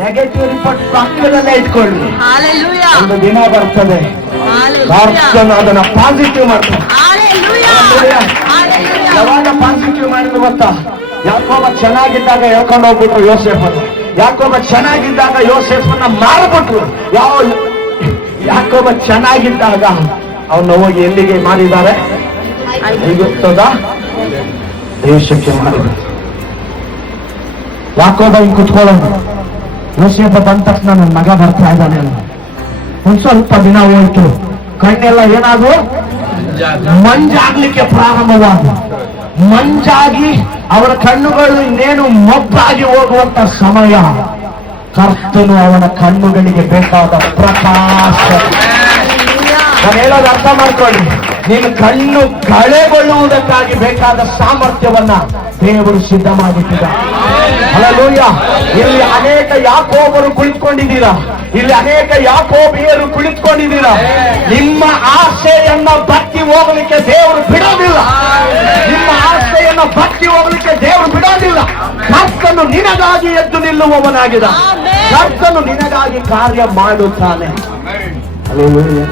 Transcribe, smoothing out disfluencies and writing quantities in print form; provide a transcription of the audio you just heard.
Negative report ಪಕ್ಕದಲ್ಲೇ ಇಟ್ಕೊಳ್ಳಿ. Hallelujah. ಒಂದು ದಿನ ಬರ್ತದೆ Hallelujah. ಕರ್ತನು ಅದನ್ನ ಪಾಸಿಟಿವ್ ಮಾಡ್ತಾನೆ. Hallelujah. Hallelujah. ಯಾವಾಗ ಪಾಸಿಟಿವ್ ಮಾಡಿದ್ರು ಗೊತ್ತಾ? ಯಾಕೋಬ ಚೆನ್ನಾಗಿದ್ದಾಗ ಹೇಳ್ಕೊಂಡು ಹೋಗ್ಬಿಟ್ರು ಯೋಸೇಫನ್ನು. ಯಾಕೋಬ ಚೆನ್ನಾಗಿದ್ದಾಗ ಯೋಸೇಫನ್ನ ಮಾರ್ಬಿಟ್ರು. ಯಾಕೋಬ ಚೆನ್ನಾಗಿದ್ದಾಗ ಅವನ್ನ ಹೋಗಿ ಎಲ್ಲಿಗೆ ಮಾಡಿದ್ದಾರೆ? ಐಗುಪ್ತದ ದೇಶಕ್ಕೆ ಮಾಡಿದ್ರು. ಯಾಕೋಬ ಹಿಂಗ್ ಕುತ್ಕೊಳ್ಳೋಣ, ಯೋಸೇಫ ಬಂದ ತಕ್ಷಣ ನನ್ನ ಮಗ ಬರ್ತಾ ಇದ್ದಾನೆ ಅಲ್ಲ. ಒಂದ್ ಸ್ವಲ್ಪ ದಿನ ಹೋಯ್ತು, ಕಣ್ಣೆಲ್ಲ ಏನಾದ್ರು ಮಂಜಾಗ್ಲಿಕ್ಕೆ ಪ್ರಾರಂಭವಾದ. ಮಂಜಾಗಿ ಅವರ ಕಣ್ಣುಗಳು ಇನ್ನೇನು ಮಬ್ಬಾಗಿ ಹೋಗುವಂತ ಸಮಯ. ಕರ್ತನು ಅವನ ಕಣ್ಣುಗಳಿಗೆ ಬೇಕಾದ ಪ್ರಕಾಶ. ನಾನು ಹೇಳೋದು ಅರ್ಥ ಮಾಡ್ಕೊಳ್ಳಿ. ನೀನು ಕಣ್ಣು ಕಳೆಗೊಳ್ಳುವುದಕ್ಕಾಗಿ ಬೇಕಾದ ಸಾಮರ್ಥ್ಯವನ್ನ ದೇವರು ಸಿದ್ಧ ಮಾಡಿಟ್ಟಿದ್ದಾರೆ. ಹಲ್ಲೆಲೂಯಾ. ಇಲ್ಲಿ ಅನೇಕ ಯಾಕೋಬರು ಕುಳಿತುಕೊಂಡಿದ್ದೀರಾ, ಇಲ್ಲಿ ಅನೇಕ ಯಾಕೋಬಿಯರು ಕುಳಿತುಕೊಂಡಿದ್ದೀರಾ. ನಿಮ್ಮ ಆಸೆಯನ್ನ ಬತ್ತಿ ಹೋಗಲಿಕ್ಕೆ ದೇವರು ಬಿಡೋದಿಲ್ಲ. ನಿಮ್ಮ ಆಸೆಯನ್ನ ಬತ್ತಿ ಹೋಗಲಿಕ್ಕೆ ದೇವರು ಬಿಡೋದಿಲ್ಲ. ಕರ್ತನು ನಿನಗಾಗಿ ಎದ್ದು ನಿಲ್ಲುವವನಾಗಿದ. ಕರ್ತನು ನಿನಗಾಗಿ ಕಾರ್ಯ ಮಾಡುತ್ತಾನೆ. ಹಲ್ಲೆಲೂಯಾ.